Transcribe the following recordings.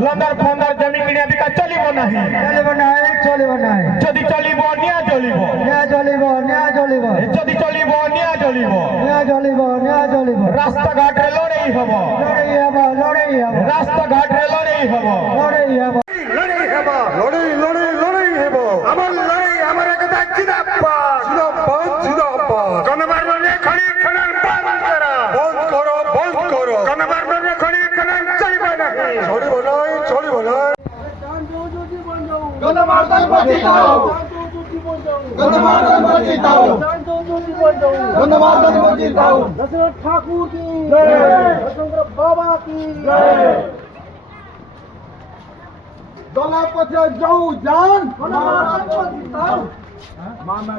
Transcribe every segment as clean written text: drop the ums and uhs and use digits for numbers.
লন্ডর ফন্ডর জমি কিনে বিকা চলিব নাহি যদি চলিব নিয়া জ্বলিব যদি চলিব নিয়া জ্বলিব রাস্তাঘাটে লড়াই হব রাস্তাঘাটে লড়াই হব আমার লড়াই আমার কথা জিন্দাবাদ গণমাধ্যমে খনি খনন বন্ধ করো গণমাধ্যমে খনি খনন চলিব না গণমাধ্যম বাঁচাও ঠাকুর কি বাবা কি দলাপথে যাও যান গণমাধ্যম মাতা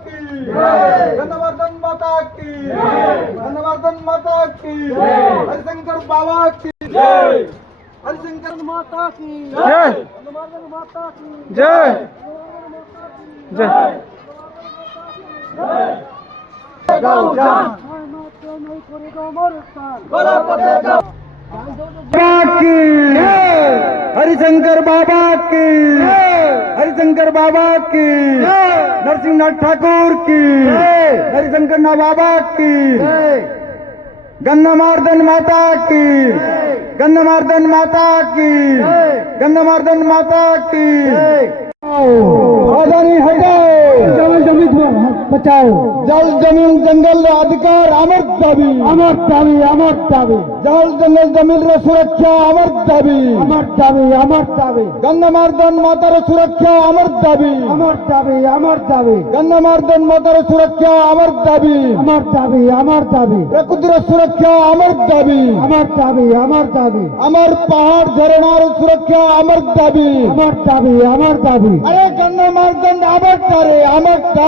কি গণমাধ্যম মাতা কি গণমাধ্যম মাতা কি হরিশঙ্কর বাবা কি হরিশঙ্কর মাতা কি গণমাধ্যম মাতা কি জয় জয় हरिशंकर बाबा की हरिशंकर बाबा की नरसिंहनाथ ठाकुर की हरिशंकर ना बाबा की गंधमार्दन माता की गंधमार्दन माता की गंधमार्दन माता की आजादी हटाओ जल जमीन बचाओ जल जमीन जंगल अधिकार अमर दाबी जल जंगल जमीन सुरक्षा अमर दाबी गंधमार्दन मातार सुरक्षा अमर दाबी गंधमार्दन मातार सुरक्षा अमर दाबी प्रकृतिर सुरक्षा अमर दाबी अमर पहाड़ झरणार सुरक्षा अमर दाबी अरे गंधमार्दन अमरता रे अमरता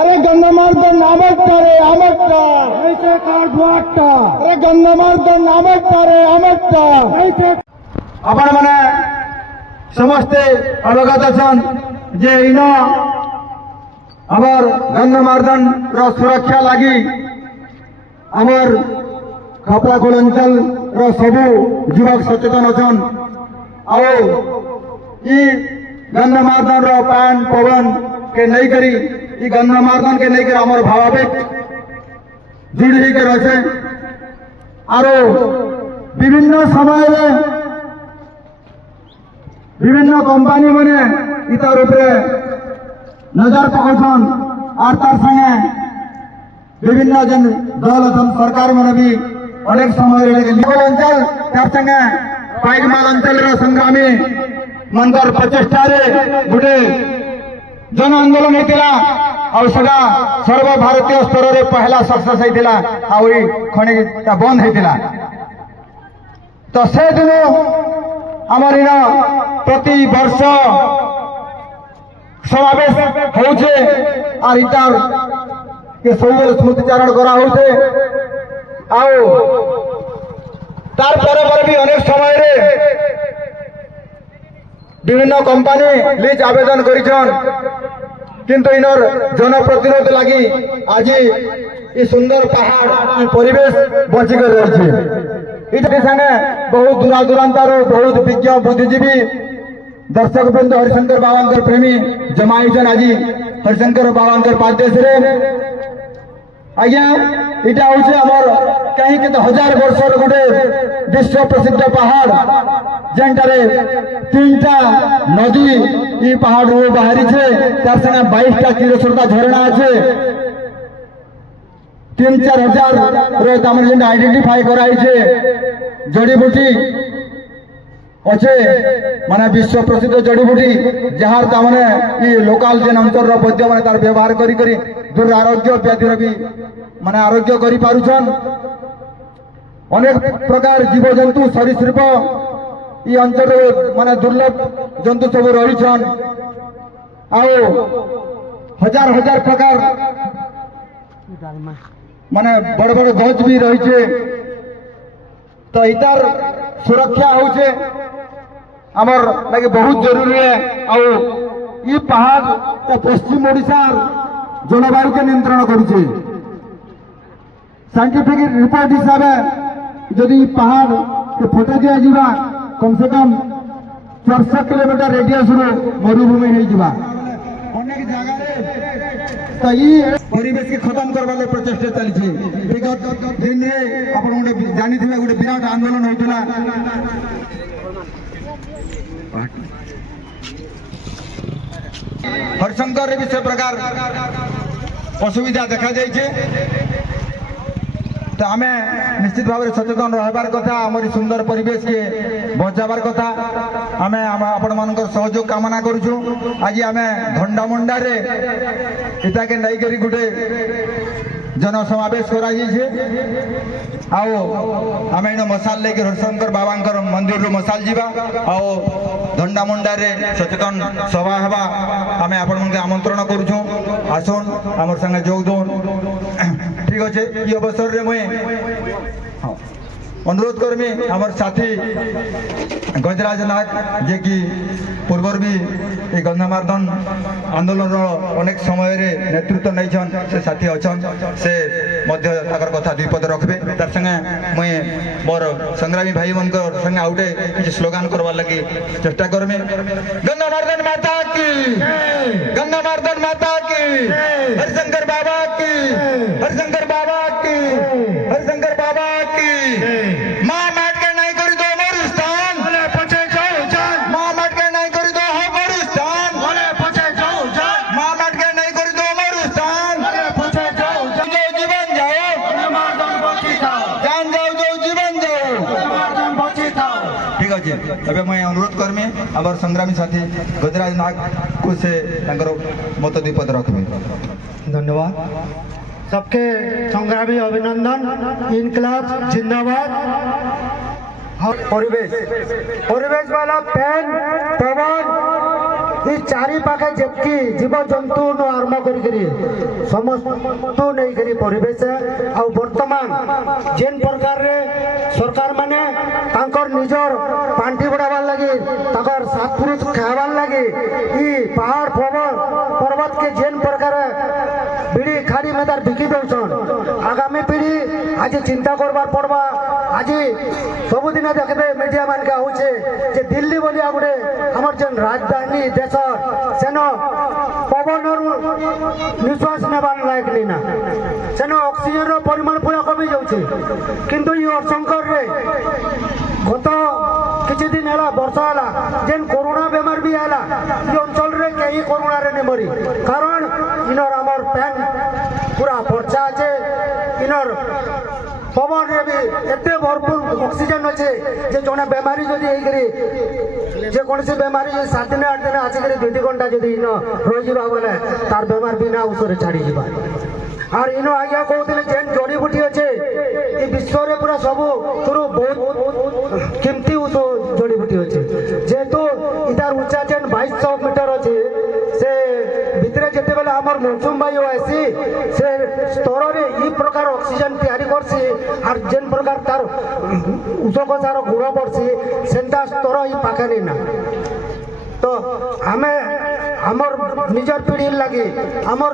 अरे गंधमार्दन अमरता रे अमरता ऐसे काट अरे गंधमार्दन अमरता रे अमरता ऐसे आपण माने समस्ते अवगत छन जे इन आमर गंधमार्दन रो सुरक्षा लगी आमर खापराखोल अंचल रो सबु युवक सचेतन अछन आओ ई गंधमार्दन रो पान पवन के नहीं करी ई गंधमार्दन के नहीं कर आमर भावावेग जुड़ी ही के रहे आरो विभिन्न समय विभिन्न कंपानी माने इतार उपरे नजर पकड़न और तार संगे विभिन्न जन दल अथन सरकार माने भी अनेक समय अंचल तार संगे पाइकमाल अंचल संग्रामी मंदर प्रचेषा गोटे जन आंदोलन होता और सदा सर्वभारतीय स्तर में पहला सक्सेस होता खनि बंद होता तो से दिन आमर इन प्रति वर्ष समावेश होचे और इतार के सब स्मृतिचारण करा होते तार पर भी अनेक समय विभिन्न कंपानी लीज आवेदन करिछन किंतु इनर जनप्रतिरोध लगी आज ये सुंदर पहाड़ परिवेश बचिक रही इतने संगे बहुत दूरा दूरांतर बहुत विज्ञ बुद्धिजीवी दर्शक बंधु हरिशंकर बाबा प्रेमी जमाईजन आज हरिशंकर बाबा पादेश आज्ञा इटा हूँ आमर कहीं के हजार वर्ष गोटे विश्व प्रसिद्ध पहाड़ जेनटारे 3टा नदी ई पहाड़ रू बाहरी छे तार संगे 22टा चिरसुरता झरना अच्छे 3-4 हजार रो तामर जेन आइडेंटिफाई कराई छे जड़ी बूटी अच्छे माने विश्व प्रसिद्ध जड़ी बूटी जहार तामने ई लोकल जेन अंचल रो वैद्य माने तार व्यवहार करी करी दुरारोग्य व्याधि भी माने आरोग्य करी पारुछन अनेक प्रकार जीव जंतु सरीसृप ये अंचल माने दुर्लभ जंतु सब रही हजार हजार प्रकार माने बड़ बड़ गज भी रही तो इतार सुरक्षा होचे आमर लगे बहुत जरूरी है। ये पहाड़ तो पश्चिम ओडिशा জলবায়ুকে নিয়ন্ত্রণ করছে। সাইন্টিফিক রিপোর্ট হিসাবে যদি পাহাড় ফটে দিয়ে যা কমসে কম 400 কিলোমিটার রেডিয়াসরু মরুভূমি হয়ে যা অনেক জায়গায় তো এই পরিবেশকে খতম করবার প্রচেষ্টা চালিছে। বিগত দিনে আপনার গোটে জানিথিবে গোটে বিরাট আন্দোলন হয়েছিল হরিশঙ্কর भी से प्रकार असुविधा देखा जाइए। तो आम निश्चित भाव में सचेतन रहार कथा आमरी सुंदर परिवेश के बचावर कथा आम आपण मान सहयोग कामना करुचु। आज आम धंडामुंडार इटा के नहीं करी गोटे जनसमावेश करा आम इन मसाल लेके हरिशंकर बाबा मंदिर मसाल जावा आओ धंडामुंडार सचेतन सभा हवा आम आपण मन आमंत्रण करुचु। आसन आमर संगे जोग दौन ठीक अच्छे। ये अवसर रे मुई अनुरोध करमी आमर साथी गजराज नाग जे कि पूर्वर भी ये गंधमार्दन आंदोलन अनेक समय नेतृत्व नहीं से साथी अच्छा से कथा दुई पद रखबे तार संगे मुई मोर संग्रामी भाई मन संगे आउटे किसी स्लोगान करवार लगी चेष्टा करमी। गंधमार्दन माता की, गंधमार्दन माता की, हरिशंकर बाबा की, हरिशंकर बाबा की, हरिशंकर बाबा की। माँ माट के नहीं करी दो मोरिस्तान बोले पचे जाओ जान। माँ माट के नहीं करी दो हो मोरिस्तान बोले पचे जाओ जान। माँ माट के नहीं करी दो मोरिस्तान बोले पचे जाओ जान। जो जीवन जाओ गंधमार्दन बची थाओ, जान जाओ जो जीवन जाओ गंधमार्दन बची थाओ। ठीक अच्छे। अबे मैं अनुरोध करमी आवर संग्रामी साथी गजराज नाग को से मत दुई पद रखमी। धन्यवाद। सबके संग्रामी अभिनंदन। इनकलाब जिंदाबाद। परिवेश परिवेश वाला फैन पवन ये चारि पाखे जेतकी जीव जंतु नो आरंभ करी समस्त नहीं करी परिवेश आ वर्तमान जेन प्रकार रे सरकार माने तांकर निजर पांठी बढ़ावार लगी तांकर सात पुरुष खावार लगी ई पहाड़ पर्वत के जेन प्रकार बिड़ी खाड़ी में तार बिकी दौन आगामी पीढ़ी आज चिंता करबार पड़वा। आज सबुदिन देखबे मीडिया मान के आउचे जे दिल्ली बोलिया गोटे हमर जेन राजधानी देश सेन पवन निश्वास नेबार लायक नहीं ना सेन ऑक्सीजन रो परिमाण पूरा कमी जाउचे। किंतु ये हरिशंकर रे गत किछि दिन है वर्षा है जेन कोरोना बेमार भी है ये अंचल रे कहीं कोरोना रे नहीं मरी कारण इनर आमर पैन पूरा पर्चा अच्छे इनर पवन रे भी एते भरपूर ऑक्सीजन अच्छे जे जने बेमारी जदि जेकोसी बेमारी 7 दिन 8 दिन आसिक 2 घंटा जदि इन रही बोले तार बेमार बिना औषध छाड़ी जा और इन आज्ञा कहते जेन जड़ी बुटी अच्छे ये विश्व रे पूरा सब बहुत कीमती जड़ी बुटी अच्छे जेहेतु इतार उच्चा जेन 2200 मीटर अच्छे से भितरे जिते बेले आमर मौसुम वायु आसी से स्तर रे ई प्रकार ऑक्सीजन तैयारी करसी और जेन प्रकार तार उषकसार गुण पड़सी सेंता स्तर ई पाखे नहीं ना। तो आमे आमर निजर पीढ़ी लगी आमर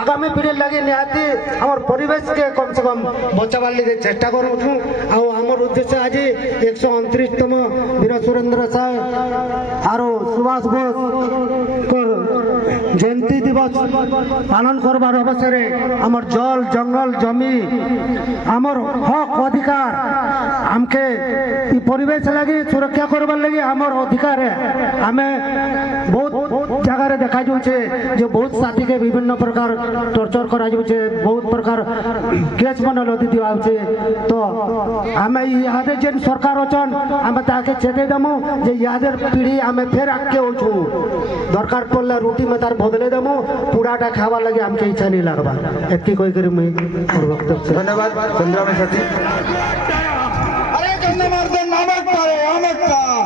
आगामी पीढ़ी लगी निहाती आमर परिवेश के कम से कम बचावार लगे चेष्टा करूँ। आमर उद्देश्य आज 129तम वीर सुरेंद्र साय और सुभाष बोस जयंती दिवस पालन करबार अवसर आमर जल जंगल जमी आमर हक अधिकार आमके परिवेश लगी सुरक्षा करबार लगी आमर अधिकार है। आमे बहुत जगह देखा जाऊे जो बहुत साथी के विभिन्न प्रकार टर्चर करा जाऊे बहुत प्रकार केस मन लदी दिवाचे। तो आम इे जेन सरकार अच्छन आम ताके चेते देमु जे इे पीढ़ी आम फेर आगे होचु दरकार पड़े रुटी में तार बदले देमु पूराटा खावा लगे आमके इच्छा नहीं लगवा एति कही कर मुई वक्तव्य। धन्यवाद संग्रामी साथी। अरे गंधमार्दन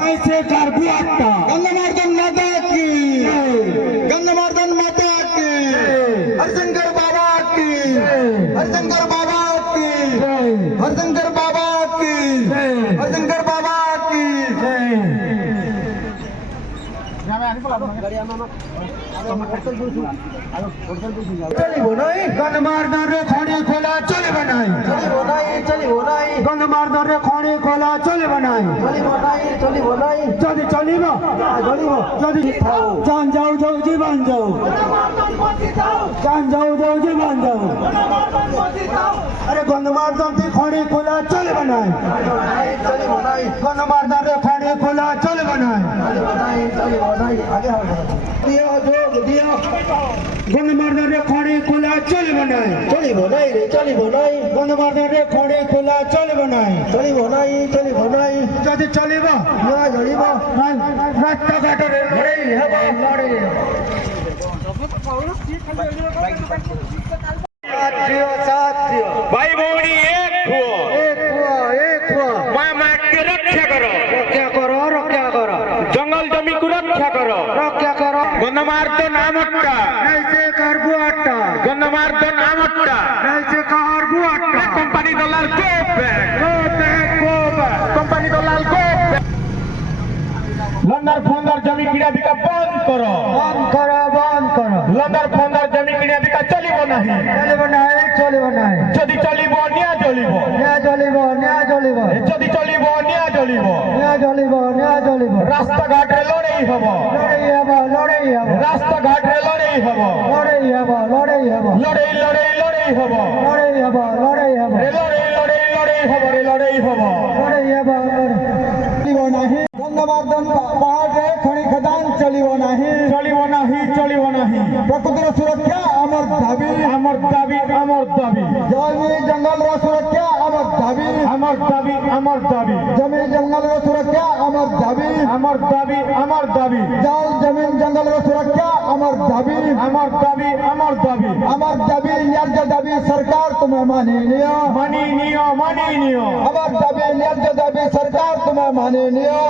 ऐसे कर बुआता गंधमार्दन माता की, गंधमार्दन माता की, हरिशंकर बाबा की, हरिशंकर बाबा की, हरिशंकर बाबा की, हरिशंकर बाबा की। চলিব নাই গণমার্দনে খনি খোলা চলিব নাই গণমার্দনে খনি খোলা চলিব নাই যদি চলিব যদি জান যাও যাও জীবন যাও জান যাও যাও জীবন যাও আরে গণমার্দনে খনি খোলা চলিব নাই গণমার্দনে খনি খোলা চলিব নাই গণমার্দনে খনি খোলা চলিব নাই গণমার্দনে খনি খোলা চলিব নাই যদি চলিব রাস্তাঘাটরে লড়াই ହେବ भाई भौणी एक हुआ माँ माँ की रक्षा करो जंगल जमी को रक्षा करो गन्नमार्द नामट्टा गन्नमार्द नामट्टा कंपनी दलाल go back कंपनी दलाल go back लंदर फोंदर जमी किना बिका बंद करो लंदर फोंदर जमी किना बिका चलिब नहीं যদি চলিব নিয়া জ্বলিব যদি চলিব নিয়া জ্বলিব রাস্তাঘাটে লড়াই হব রাস্তাঘাটে লড়াই হব লড়াই হব লড়াই হব গন্ধমার্দন পাহাড়ে খনি খদান চলিব নাহি প্রকৃতির সুরক্ষা আমার দাবি জমি জঙ্গলর সুরক্ষা আমার দাবি জমি জঙ্গলর সুরক্ষা আমার দাবি জল জমিন জঙ্গলর সুরক্ষা আমার দাবি ন্যায্য দাবি সরকার তুমি মানি নিও আমার দাবি ন্যায্য দাবি সরকার তুমি মানি নিও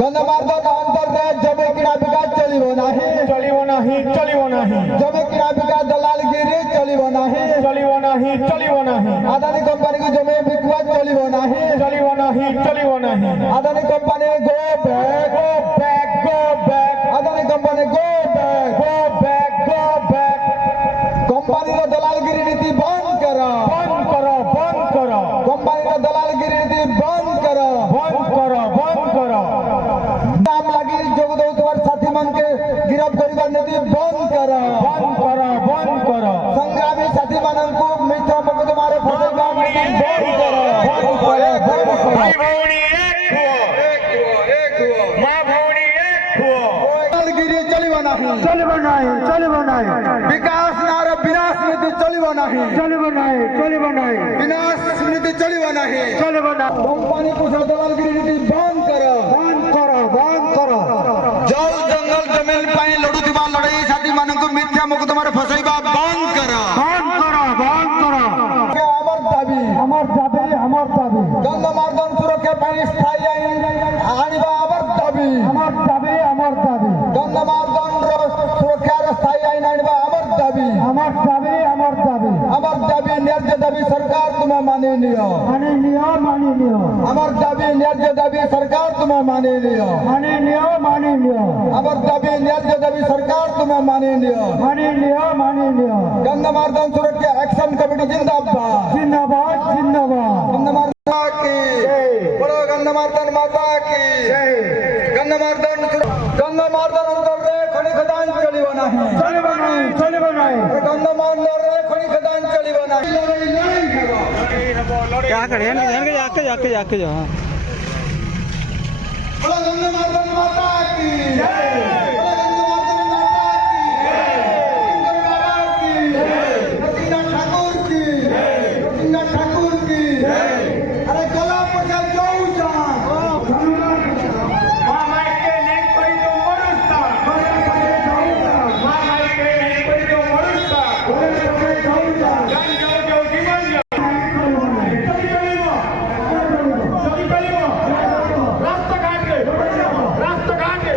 গণমার্দন অন্তর্রে জমি কিনা বিকা চলিব নাহি জমি কিনা বিকা দলালগিরি চলিব নাহি আদানি কোম্পানিকে জমি বিকুয়া চলিব নাহি Adani company go back Adani company go back কোম্পানির দলালগিরি নীতি বন্ধ করো কোম্পানির দলালগিরি নীতি বন্ধ করো নাম লাগি যোগ দেউতার সাথী মানকে গিরফ করিবার নীতি বন্ধ করো সংগ্রামী সাথী মানଙ୍କୁ মিথ্যা মুকদ্দমাରେ ଫସାଇବା নীতি বন্ধ করো भाई भौणी एक हुआ माँ भौणी एक हुआ দলালগিরি চলিব নাই বিকাশ নার বিনাশ নীতি চলিব নাই বিনাশ নীতি চলিব নাই কোম্পানি কুশ দলালগিরি নীতি বন্ধ করো জল জঙ্গল জমিন পাই লড়ুଥିବା লড়াই সাথী ମାନଙ୍କୁ মিথ্যা মুকদ্দমাରେ ফসাଇବା বন্ধ করো আমার দাবি গন্ধমার্দন সুরক্ষা পাই স্থায়ী আইন আনিবা আমার দাবি গন্ধমার্দনর সুরক্ষার স্থায়ী আইন আনিবা আমার দাবি ন্যায্য দাবি সরকার তুমি মানি নিও আমার দাবি ন্যায্য দাবি সরকার তুমি মানি নিও আমার দাবি ন্যায্য দাবি সরকার তুমি মানি নিও গন্ধমার্দন সুরক্ষা অ্যাকশন কমিটি জিন্দাবাদ গন্ধমার্দন কি বড় গন্ধমার্দন মাতা কি গন্ধমার্দন অন্তরে খনি খদান চলিব নাহি গন্ধমার্দনে খনি খদান চলিব নাহি क्या करें जाके जाओ বড় গন্ধমার্দন মাতা কি বড় গন্ধমার্দন মাতা কি রবীন্দ্রনাথ ঠাকুর কি আরে গলা পচা চৌচান রাস্তাঘাটে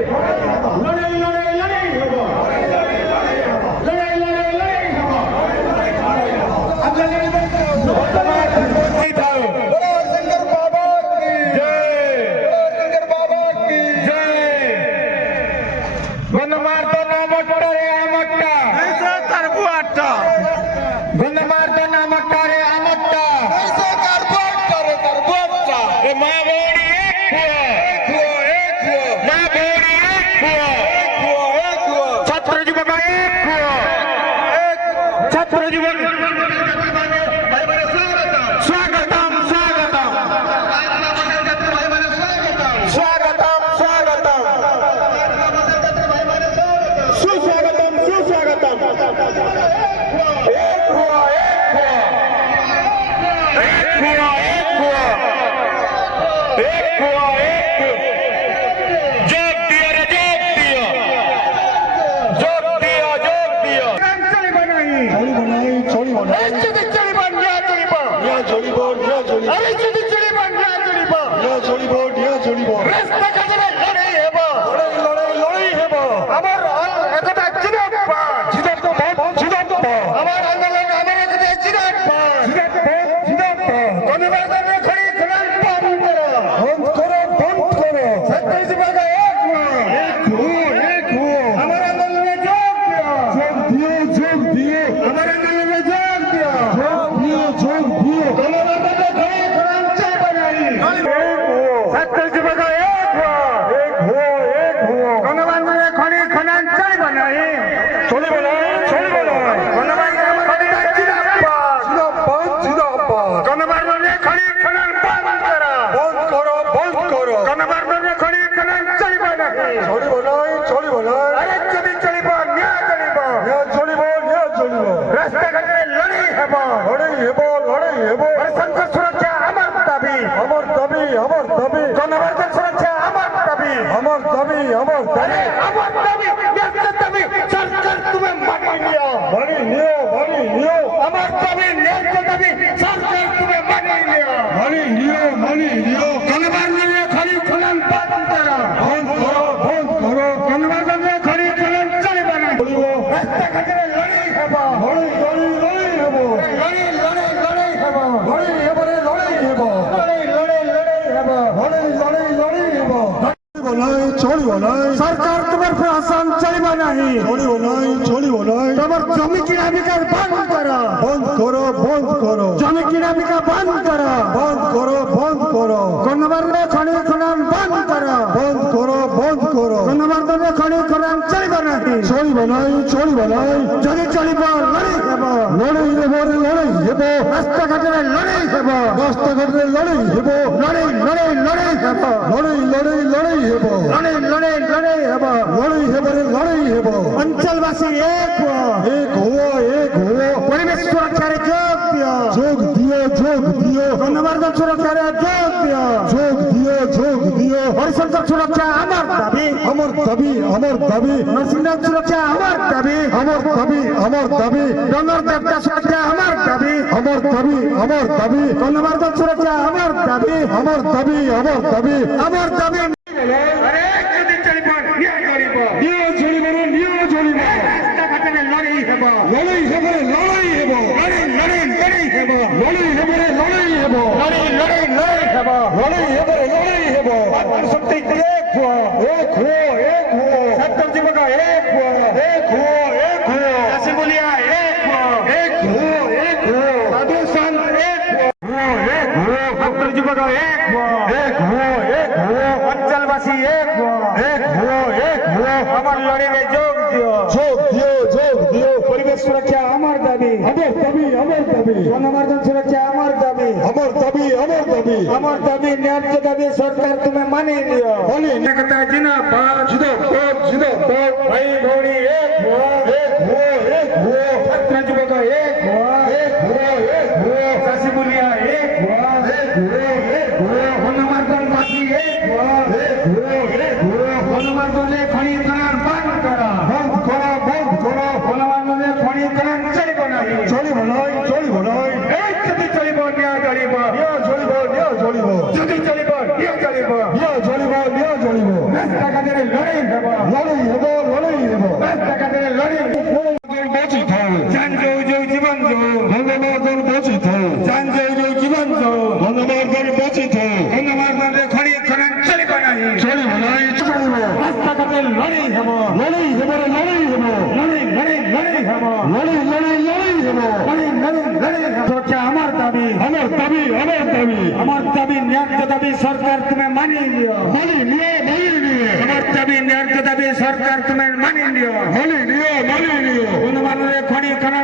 যুবক এক হুয়া ছাত্র যুবক স্বাগতম স্বাগতম স্বাগতম স্বাগতম সুস্বাগতম সুস্বাগতম এক হুয়া এক হুয়া এক হুয়া এক হুয়া এক হুয়া যোগ দিও রে যোগ দিও যোগ দিও চলিব নাই এই যদি চলিব নিয়া চলিব আরে যদি চলিব নিয়া চলিব রাস্তাঘাটে লড়াই হেব লড়াই হেব আমার একতা জিদাবাদ আমার আন্দোলন আমার একতা জিদাবাদ গণমাধ্যমে খড়ি খড়ান বন্ধ করো ছাত্র যুবক এক হুয়া আমার আন্দোলনে যোগ দিও আমার আন্দোলনে যোগ দিও গণমাধ্যমে খড়ি খড়ান চাইব নাই ছাত্র যুবক এক হুয়া গণমাধ্যমে খড়ি খড়ান চাইব নাই চলিব না গণমাধ্যমে খড়ি জিদাবাদ গণমাধ্যমে খড়ি খড়ান বন্ধ করো গণমাধ্যমে খড়ি খড়ান চাইব নাই চলিব না আরে যদি চলিব নিয়া চলিব রাস্তাঘাটে লড়াই হেব সংসদ সুরক্ষা আমার দাবি গণমাধ্যম সুরক্ষা আমার দাবি আরে আমার দাবি ন্যায্য দাবি সরকার তুমি মানি নিও আমার দাবি ন্যায্য দাবি সরকার তুমি মানি নিও গণমাধ্যমে খড়ি খড়ান বন্ধ করো গণমাধ্যমে খড়ি খড়ান চলিব না রাস্তাঘাটে লড়াই হেব সরকার তোমার প্রশাসন চলিব নাই তোমার জমি কিনা বিকা বন্ধ করো জমি কিনা বিকা বন্ধ করো গণমাধ্যমে খড়ি খড়ান বন্ধ করো গণমাধ্যমে খড়ি খড়ান চলিব নাই যদি চলিব লড়াই হেব রাস্তাঘাটে লড়াই হেব লড়াই হেব অঞ্চলবাসী এক হুয়া পরিবেশ সুরক্ষার যোগ দিও গণমাধ্যম সুরক্ষার যোগ দিও হরিশঙ্কর সুরক্ষা আমার দাবি নরসিংহ সুরক্ষা আমার দাবি ডঙ্গর দেবতা সুরক্ষা আমার দাবি গণমাধ্যম সুরক্ষা আমার দাবি আরে যদি চলিব নিয়া চলিব রাস্তাঘাটে লড়াই হেব শক্তি এক হুয়া ছাত্র যুবক এক হুয়া কাশিবুলিয়া এক হুয়া সাধু সন্ত এক হুয়া ছাত্র যুবক এক হুয়া অঞ্চলবাসী এক হুয়া আমার লড়াইয়ে যোগ দিও পরিবেশ সুরক্ষা আমার দাবি গণমাধ্যম সুরক্ষা আমার দাবি ন্যায্য দাবি সরকার তুমি মানি নিও একতা জিন্দাবাদ ভাই ভৌরি এক হুয়া ছাত্র যুবক এক হুয়া কাশিবুলিয়া এক হুয়া গণমাধ্যমবাসী এক হুয়া গণমাধ্যমে খড়ি খড়ান বন্ধ করো গণমাধ্যমে খড়ি খড়ান চলিব নাই এই যদি চলিব নিয়া চলিব যদি চলিব নিয়া চলিব রাস্তাঘাটে লড়াই হেব রাস্তাঘাটে লড়াই যান যৌ জীবন যান যৌ জীবন গণমাধ্যমে খড়ি খড়ান চলিব নাই রাস্তাঘাটে লড়াই হেব সুরক্ষা আমার দাবি ন্যায্য দাবি সরকার তুমি মানি নিও আমার দাবি ন্যায্য দাবি সরকার তুমি মানি নিও। বন্ধুবান্ধবের খনি খানা